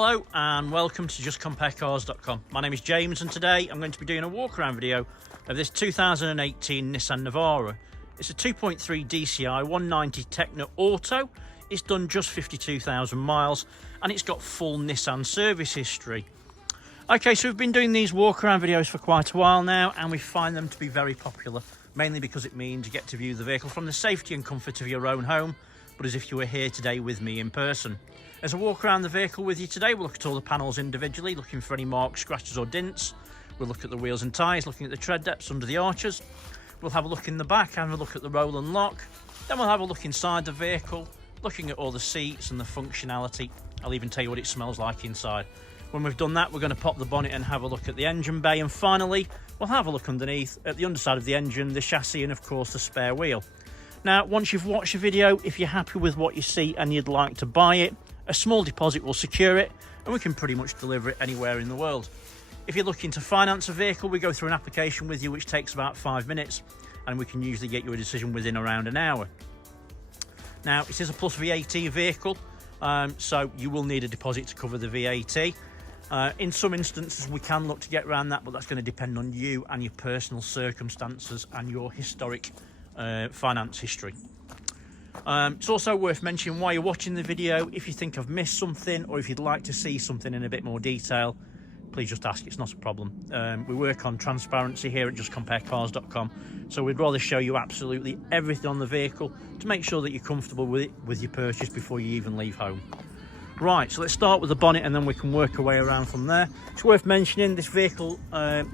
Hello and welcome to justcomparecars.com. My name is James and today I'm going to be doing a walk around video of this 2018 Nissan Navara. It's a 2.3 DCI 190 Tekna Auto. It's done just 52,000 miles and it's got full Nissan service history. Okay, so we've been doing these walk around videos for quite a while now and we find them to be very popular, mainly because it means you get to view the vehicle from the safety and comfort of your own home, but as if you were here today with me in person. As I walk around the vehicle with you today, we'll look at all the panels individually, looking for any marks, scratches or dints. We'll look at the wheels and tyres, looking at the tread depths under the arches. We'll have a look in the back, have a look at the roll and lock. Then we'll have a look inside the vehicle, looking at all the seats and the functionality. I'll even tell you what it smells like inside. When we've done that, we're going to pop the bonnet and have a look at the engine bay. And finally, we'll have a look underneath at the underside of the engine, the chassis and of course the spare wheel. Now, once you've watched the video, if you're happy with what you see and you'd like to buy it, a small deposit will secure it and we can pretty much deliver it anywhere in the world. If you're looking to finance a vehicle, we go through an application with you which takes about 5 minutes and we can usually get you a decision within around an hour. Now, it is a plus VAT vehicle, so you will need a deposit to cover the VAT. In some instances we can look to get around that, but that's going to depend on you and your personal circumstances and your historic finance history. It's also worth mentioning while you're watching the video, if you think I've missed something or if you'd like to see something in a bit more detail, please just ask, it's not a problem. We work on transparency here at justcomparecars.com, so we'd rather show you absolutely everything on the vehicle to make sure that you're comfortable with it with your purchase before you even leave home. Right, so let's start with the bonnet and then we can work our way around from there. It's worth mentioning this vehicle,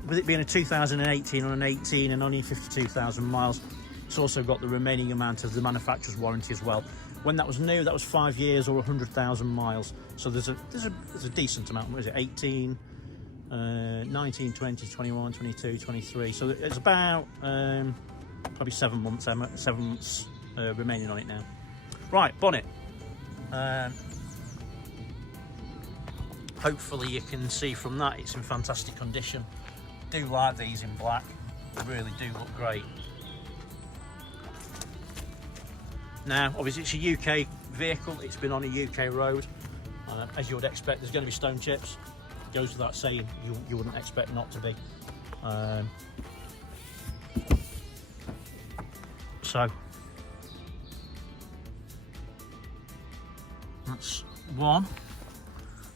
with it being a 2018 on an 18 and only 52,000 miles, it's also got the remaining amount of the manufacturer's warranty as well. When that was new, that was 5 years or 100,000 miles. So there's a decent amount. What is it? 18, 19, 20, 21, 22, 23. So it's about probably 7 months, remaining on it now. Right, bonnet. Hopefully you can see from that it's in fantastic condition. I do like these in black. They really do look great. Now, obviously it's a UK vehicle, it's been on a UK road. As you would expect, there's going to be stone chips. Goes without saying, you wouldn't expect not to be. So, that's one.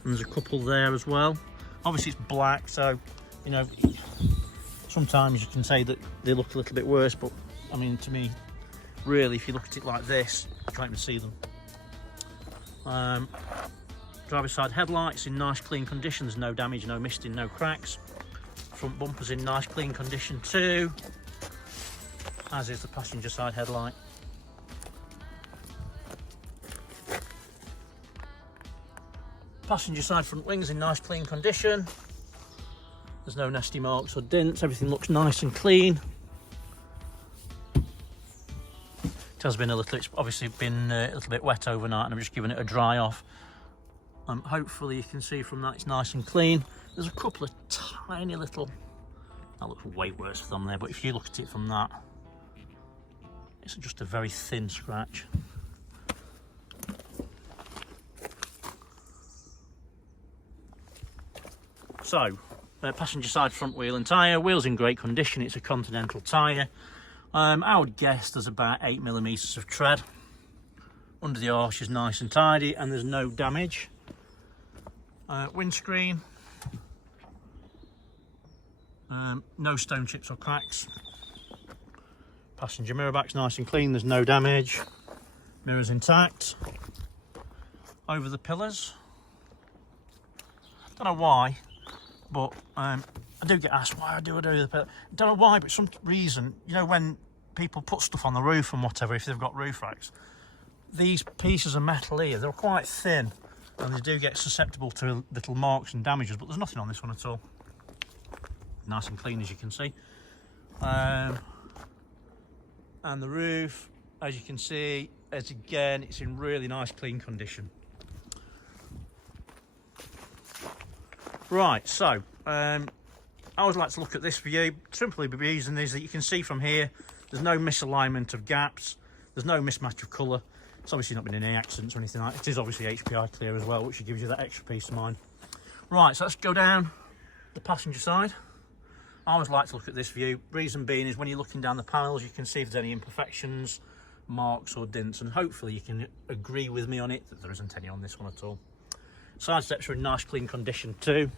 And there's a couple there as well. Obviously it's black, so, you know, sometimes you can say that they look a little bit worse, but I mean, to me, really, if you look at it like this, you can't even see them. Driver's side headlights in nice clean condition, there's no damage, no misting, no cracks. Front bumper's in nice clean condition too, as is the passenger side headlight. Passenger side front wings in nice clean condition. There's no nasty marks or dents, everything looks nice and clean. It has been it's obviously been a little bit wet overnight and I'm just giving it a dry off. Hopefully you can see from that it's nice and clean. There's a couple of tiny little, that looks way worse than there, but if you look at it from that, it's just a very thin scratch. So, passenger side front wheel and tyre, wheels in great condition, it's a Continental tyre. I would guess there's about 8mm of tread. Under the arch is nice and tidy and there's no damage. Windscreen, no stone chips or cracks. Passenger mirror back's nice and clean, there's no damage. Mirrors intact. Over the pillars, don't know why, but I do get asked why I do the pillar. Don't know why, but some reason, you know, when people put stuff on the roof and whatever, if they've got roof racks, these pieces of metal here, they're quite thin and they do get susceptible to little marks and damages, but there's nothing on this one at all. Nice and clean, as you can see. And the roof, as you can see, again, it's in really nice clean condition. Right, so I always like to look at this view simply by using these. That you can see from here, there's no misalignment of gaps, there's no mismatch of colour. It's obviously not been in any accidents or anything like that. It is obviously HPI clear as well, which gives you that extra peace of mind. Right, so let's go down the passenger side. I always like to look at this view. Reason being is when you're looking down the panels, you can see if there's any imperfections, marks or dents, and hopefully you can agree with me on it that there isn't any on this one at all. Side steps are in nice clean condition too.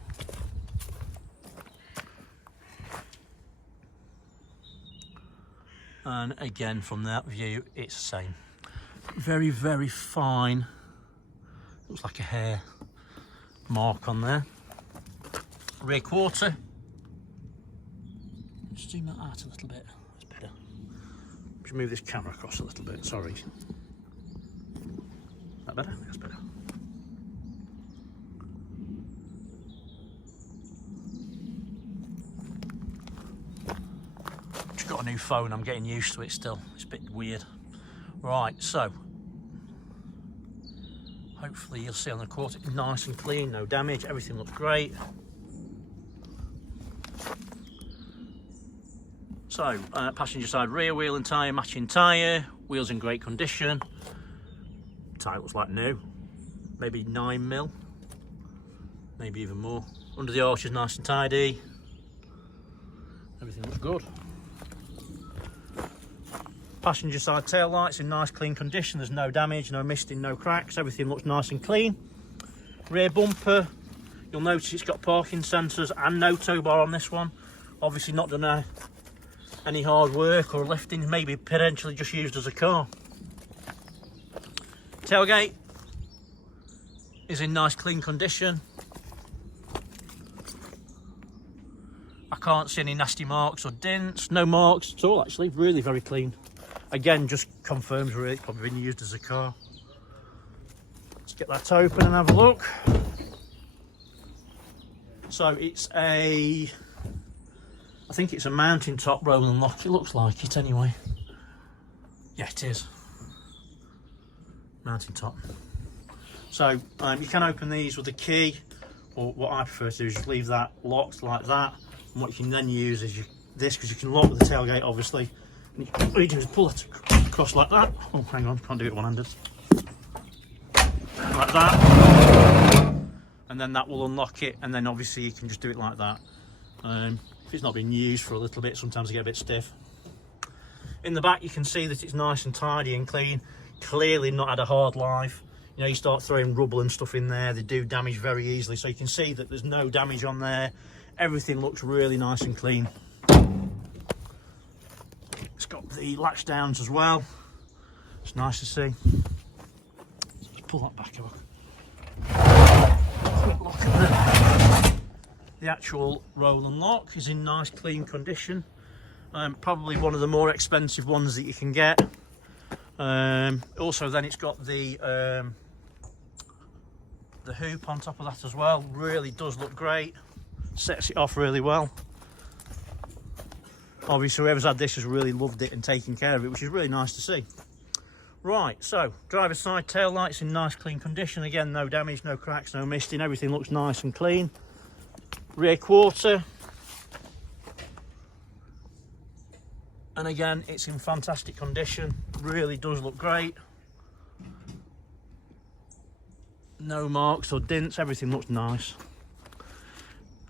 And again, from that view, it's the same. Very, very fine. Looks like a hair mark on there. Rear quarter. Just zoom that out a little bit. That's better. Just move this camera across a little bit. Sorry. That better? That's better. Just got a new phone. I'm getting used to it still. It's a bit weird. Right, so hopefully you'll see on the quarter, nice and clean, no damage, everything looks great. So, passenger side rear wheel and tyre, matching tyre, wheels in great condition. Tyre looks like new, maybe 9mm, maybe even more. Under the arch is nice and tidy. Everything looks good. Passenger side tail lights in nice clean condition. There's no damage, no misting, no cracks. Everything looks nice and clean. Rear bumper, you'll notice it's got parking sensors and no tow bar on this one. Obviously not done any hard work or lifting, maybe potentially just used as a car. Tailgate is in nice clean condition. I can't see any nasty marks or dents. No marks at all actually, really very clean. Again, just confirms really it's probably been used as a car. Let's get that open and have a look. So it's I think it's a mountain top roll and lock. It looks like it anyway. Yeah, it is. Mountain top. So you can open these with a key, or what I prefer to do is just leave that locked like that. And what you can then use is this, because you can lock the tailgate obviously. And all you do is pull it across like that. Oh, hang on, can't do it one-handed. Like that. And then that will unlock it, and then obviously you can just do it like that. If it's not been used for a little bit, sometimes they get a bit stiff. In the back you can see that it's nice and tidy and clean. Clearly not had a hard life. You know, you start throwing rubble and stuff in there, they do damage very easily. So you can see that there's no damage on there. Everything looks really nice and clean. It's got the latch downs as well. It's nice to see. So let's pull that back up. Quick look at the actual roll and lock is in nice clean condition. Probably one of the more expensive ones that you can get. Also then it's got the hoop on top of that as well. Really does look great. Sets it off really well. Obviously whoever's had this has really loved it and taken care of it, which is really nice to see. Right, so driver's side tail lights in nice clean condition. Again, no damage, no cracks, no misting, everything looks nice and clean. Rear quarter. And again, it's in fantastic condition. Really does look great. No marks or dents, everything looks nice.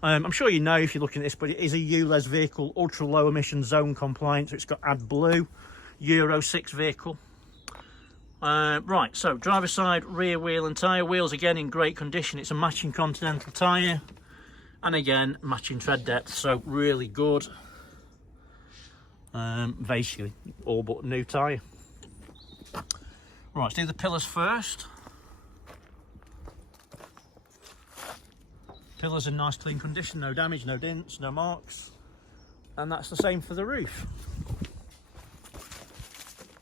I'm sure you know if you're looking at this, but it is a ULEZ vehicle, ultra low emission zone compliant, so it's got AdBlue, Euro 6 vehicle. Right, so driver's side, rear wheel and tyre. Wheels again in great condition. It's a matching Continental tyre, and again matching tread depth, so really good. Basically all but new tyre. Right, let's do the pillars first. Pillars in nice clean condition, no damage, no dents, no marks, and that's the same for the roof.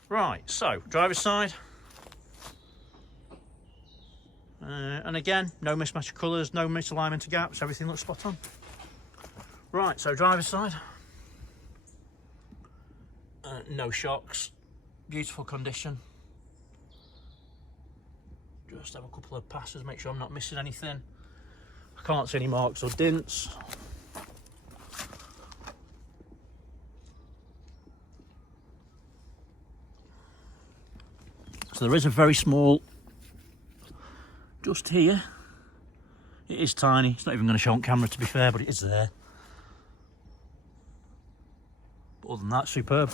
Right, so driver's side, and again no mismatch of colours, no misalignment of gaps, everything looks spot on. Right, so driver's side, no shocks, beautiful condition. Just have a couple of passes, make sure I'm not missing anything. I can't see any marks or dents. So there is a very small, just here. It is tiny. It's not even going to show on camera, to be fair, but it is there. But other than that, superb.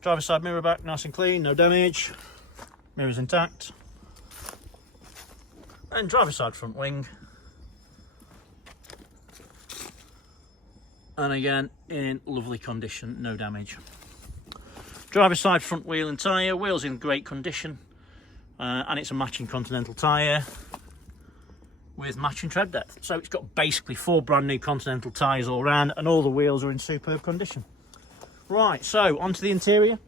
Driver's side mirror back, nice and clean, no damage. Mirror's intact. And driver's side front wing. And again, in lovely condition, no damage. Driver's side front wheel and tyre, wheels in great condition. And it's a matching Continental tyre with matching tread depth. So it's got basically 4 brand new Continental tyres all round, and all the wheels are in superb condition. Right, so onto the interior.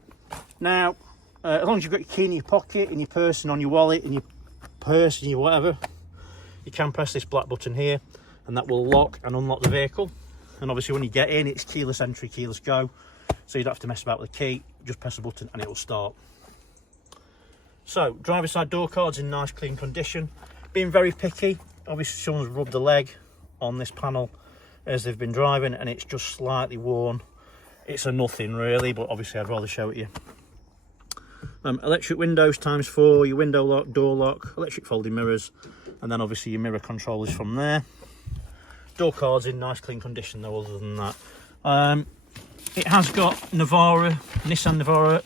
Now, as long as you've got your key in your pocket, in your purse, and on your wallet, in your purse, and your whatever, you can press this black button here, and that will lock and unlock the vehicle. And obviously when you get in, it's keyless entry, keyless go, so you don't have to mess about with the key. Just press a button and it will start. So, driver's side door cards in nice clean condition. Being very picky, obviously someone's rubbed a leg on this panel as they've been driving, and it's just slightly worn. It's a nothing really, but obviously I'd rather show it you. Electric windows ×4, your window lock, door lock, electric folding mirrors, and then obviously your mirror controllers from there. Door cards in nice clean condition though, other than that. It has got Navara, Nissan Navara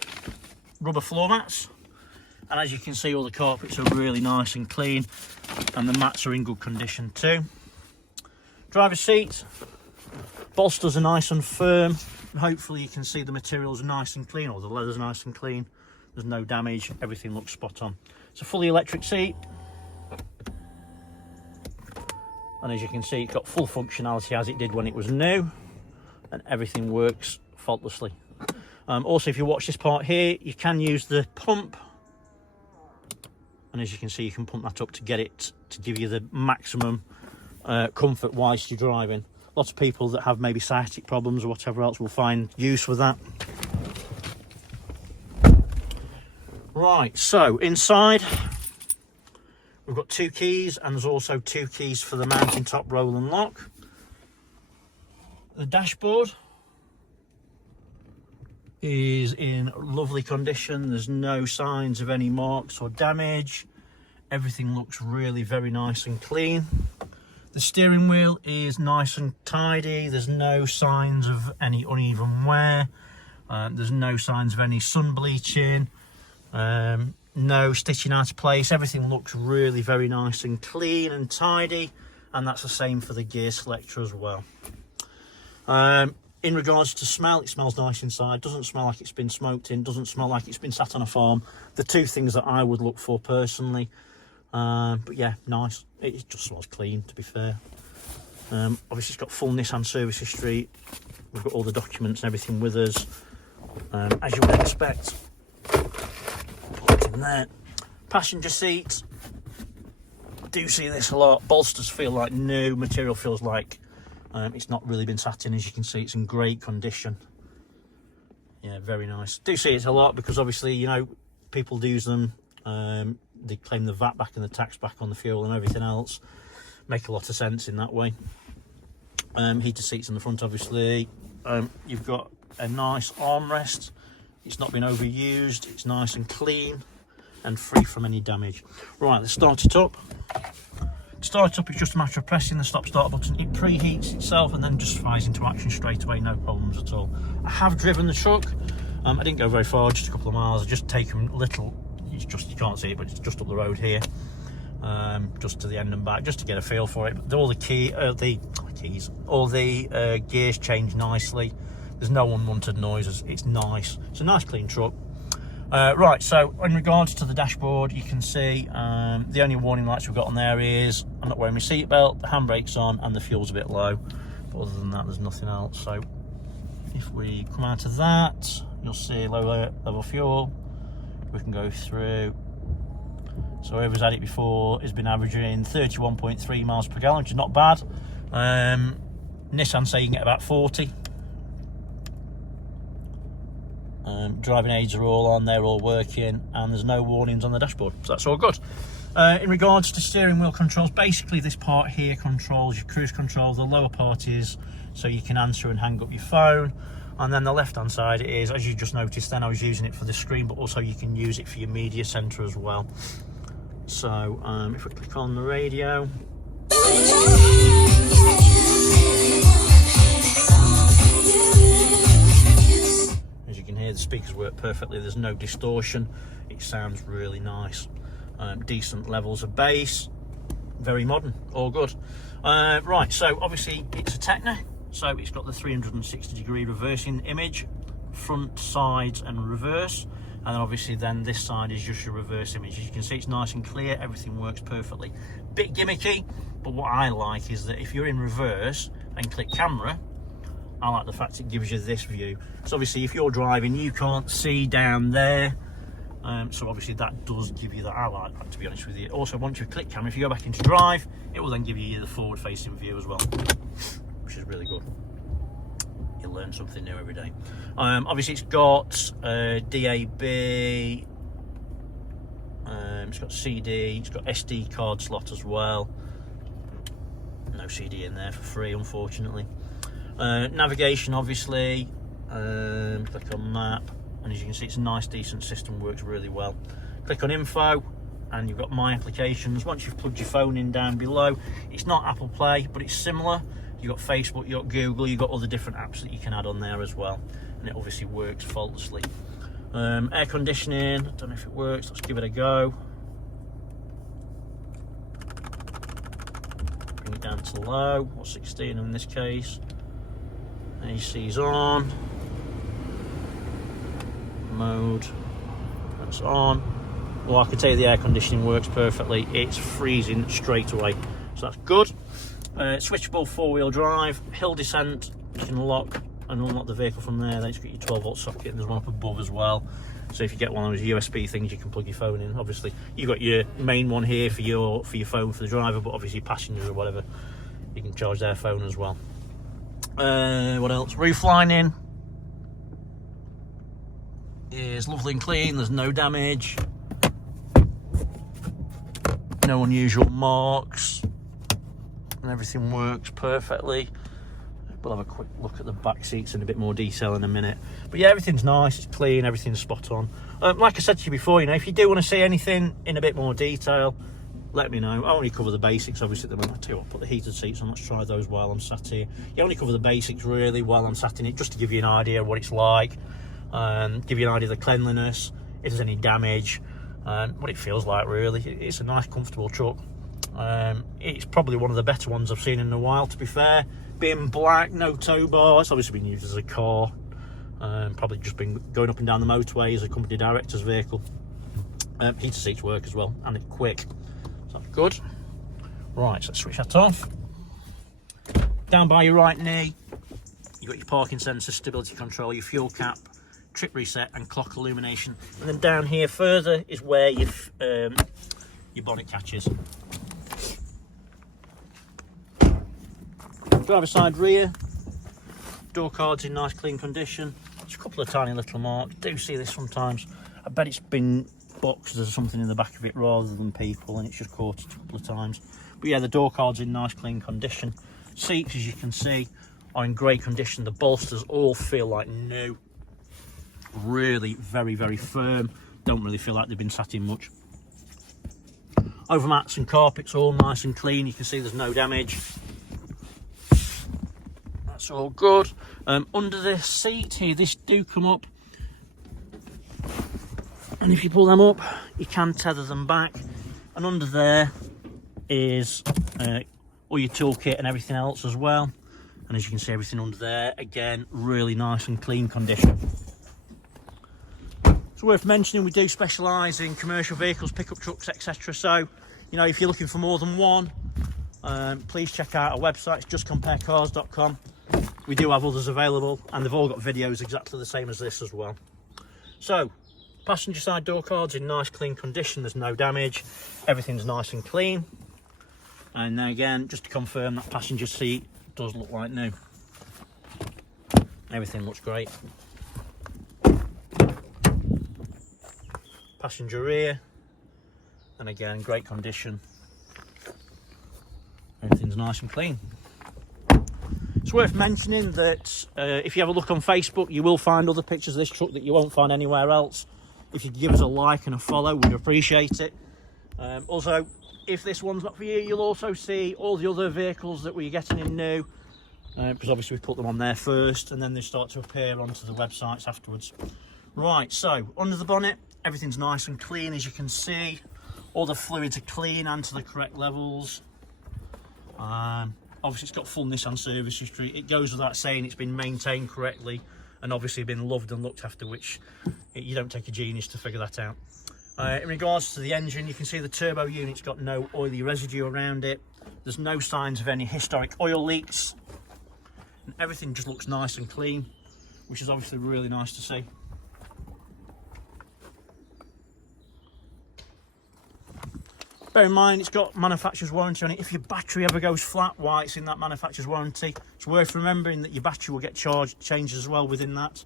rubber floor mats, and as you can see all the carpets are really nice and clean, and the mats are in good condition too. Driver's seat, bolsters are nice and firm, and hopefully you can see the materials are nice and clean, or the leather's nice and clean. There's no damage, everything looks spot on. It's a fully electric seat. And as you can see, it's got full functionality as it did when it was new, and everything works faultlessly. Also, if you watch this part here, you can use the pump, and as you can see, you can pump that up to get it to give you the maximum comfort whilst you're driving. Lots of people that have maybe sciatic problems or whatever else will find use with that. Right, so inside we've got 2 keys, and there's also 2 keys for the mounting top roll and lock. The dashboard is in lovely condition. There's no signs of any marks or damage. Everything looks really very nice and clean. The steering wheel is nice and tidy. There's no signs of any uneven wear. There's no signs of any sun bleaching. No stitching out of place. Everything looks really very nice and clean and tidy, and that's the same for the gear selector as well. In regards to smell, it smells nice inside. Doesn't smell like it's been smoked in, doesn't smell like it's been sat on a farm. The 2 things that I would look for personally. But yeah, nice. It just smells clean, to be fair. Obviously it's got full Nissan service history. We've got all the documents and everything with us, as you would expect. In there. Passenger seat, do see this a lot. Bolsters feel like new. Material feels like it's not really been sat in. As you can see, it's in great condition. Yeah, very nice. Do see it a lot because obviously, you know, people do use them. They claim the VAT back and the tax back on the fuel and everything else. Make a lot of sense in that way. Heated seats in the front, obviously. You've got a nice armrest. It's not been overused. It's nice and clean and free from any damage. Right, let's start it up. To start it up, it's just a matter of pressing the stop-start button. It preheats itself and then just fires into action straight away, no problems at all. I have driven the truck. I didn't go very far, just a couple of miles. I just taken little, it's just, you can't see it, but it's just up the road here. Just to the end and back, just to get a feel for it. But all the gears change nicely. There's no unwanted noises. It's nice. It's a nice clean truck. Right, so in regards to the dashboard, you can see the only warning lights we've got on there is I'm not wearing my seatbelt, the handbrake's on, and the fuel's a bit low. But other than that, there's nothing else. So if we come out of that, you'll see low level fuel. We can go through. So whoever's had it before has been averaging 31.3 miles per gallon, which is not bad. Nissan say you can get about 40. Driving aids are all on, they're all working, and there's no warnings on the dashboard, so that's all good. In regards to steering wheel controls, basically this part here controls your cruise control. The lower part is so you can answer and hang up your phone. And then the left hand side is, as you just noticed then, I was using it for the screen, but also you can use it for your media center as well. So if we click on the radio, as you can hear, the speakers work perfectly. There's no distortion. It sounds really nice. Decent levels of bass, very modern, all good. Right, so obviously it's a Tekna, so it's got the 360-degree reversing image, front, sides and reverse, and then obviously then this side is just your reverse image. As you can see, it's nice and clear, everything works perfectly. Bit gimmicky, but what I like is that if you're in reverse and click camera, I like the fact it gives you this view. So obviously if you're driving, you can't see down there, so obviously that does give you that. I like that, to be honest with you. Also, once you click camera, if you go back into drive, it will then give you the forward facing view as well, which is really good. You'll learn something new every day. Obviously it's got DAB, it's got CD, it's got SD card slot as well. No CD in there for free, unfortunately. Navigation, obviously, click on map, and as you can see, it's a nice decent system, works really well. Click on info and you've got my applications. Once you've plugged your phone in down below, it's not Apple Play, but it's similar. You've got Facebook, you've got Google, you've got all the different apps that you can add on there as well, and it obviously works faultlessly. Air conditioning, I don't know if it works, let's give it a go. Bring it down to low, or 16 in this case. AC's on. Mode, that's on. Well, I can tell you the air conditioning works perfectly. It's freezing straight away, so that's good. Switchable 4-wheel drive, hill descent, you can lock and unlock the vehicle from there. Then it's got your 12-volt socket, and there's one up above as well. So if you get one of those USB things, you can plug your phone in. Obviously, you've got your main one here for your phone for the driver, but obviously passengers or whatever, you can charge their phone as well. What else? Roof lining is lovely and clean. There's no damage, no unusual marks, and everything works perfectly. We'll have a quick look at the back seats in a bit more detail in a minute, but yeah, everything's nice, it's clean, everything's spot on. Like I said to you before, you know, if you do want to see anything in a bit more detail, let me know. I only cover the basics obviously at the moment. I tell you what, put the heated seats on, let's try those while I'm sat here. You only cover the basics really while I'm sat in it, just to give you an idea of what it's like, give you an idea of the cleanliness, if there's any damage, what it feels like really. It's a nice comfortable truck. It's probably one of the better ones I've seen in a while, to be fair. Being black, no tow bar, it's obviously been used as a car, probably just been going up and down the motorway as a company director's vehicle. Heated seats work as well, and it's quick, so that's good. Right, so let's switch that off. Down by your right knee, you've got your parking sensor, stability control, your fuel cap, trip reset and clock illumination, and then down here further is where your bonnet catches. Driver side rear, door cards in nice clean condition. There's a couple of tiny little marks, do see this sometimes. I bet it's been boxed or something in the back of it rather than people, and it's just caught it a couple of times. But yeah, the door cards in nice clean condition. Seats, as you can see, are in great condition. The bolsters all feel like new. Really very, very firm. Don't really feel like they've been sat in much. Overmats and carpets all nice and clean. You can see there's no damage. That's all good. Under the seat here, this do come up, and if you pull them up, you can tether them back. And under there is all your toolkit and everything else as well. And as you can see, everything under there, again, really nice and clean condition. It's worth mentioning we do specialise in commercial vehicles, pickup trucks, etc. So, you know, if you're looking for more than one, please check out our website. It's justcomparecars.com. We do have others available, and they've all got videos exactly the same as this as well. So, passenger side door cards in nice clean condition, there's no damage, everything's nice and clean. And then again, just to confirm, that passenger seat does look like new. Everything looks great. Passenger rear, and again, great condition. Everything's nice and clean. It's worth mentioning that if you have a look on Facebook, you will find other pictures of this truck that you won't find anywhere else. If you could give us a like and a follow, we'd appreciate it. Also, if this one's not for you, you'll also see all the other vehicles that we're getting in new, because obviously we put them on there first and then they start to appear onto the websites afterwards. Right, so under the bonnet, everything's nice and clean, as you can see. All the fluids are clean and to the correct levels. Obviously it's got full Nissan service history. It goes without saying it's been maintained correctly and obviously been loved and looked after, which you don't take a genius to figure that out. In regards to the engine, you can see the turbo unit's got no oily residue around it. There's no signs of any historic oil leaks. And everything just looks nice and clean, which is obviously really nice to see. Bear in mind, it's got manufacturer's warranty on it. If your battery ever goes flat, why it's in that manufacturer's warranty. It's worth remembering that your battery will get changed as well within that.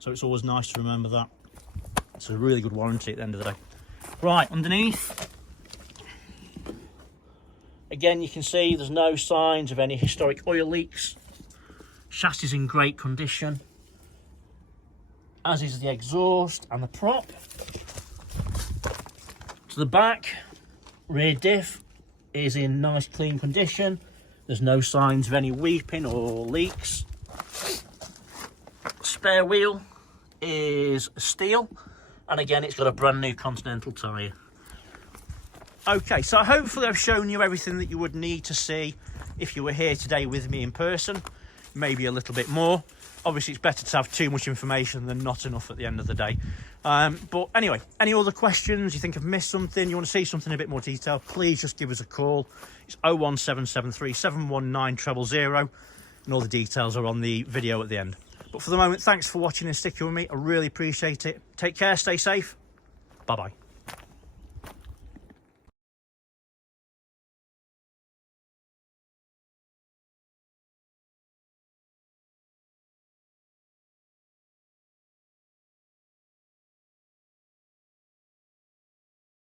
So it's always nice to remember that. It's a really good warranty at the end of the day. Right, underneath, again, you can see there's no signs of any historic oil leaks. Chassis is in great condition, as is the exhaust and the prop. To the back, rear diff is in nice clean condition. There's no signs of any weeping or leaks. Spare wheel is steel, and again it's got a brand new Continental tyre. Okay, so hopefully I've shown you everything that you would need to see if you were here today with me in person, maybe a little bit more. Obviously it's better to have too much information than not enough at the end of the day. But anyway, any other questions, you think I've missed something, you want to see something in a bit more detail, please just give us a call. It's 01773 719 000, and all the details are on the video at the end. But for the moment, thanks for watching and sticking with me. I really appreciate it. Take care, stay safe. Bye-bye.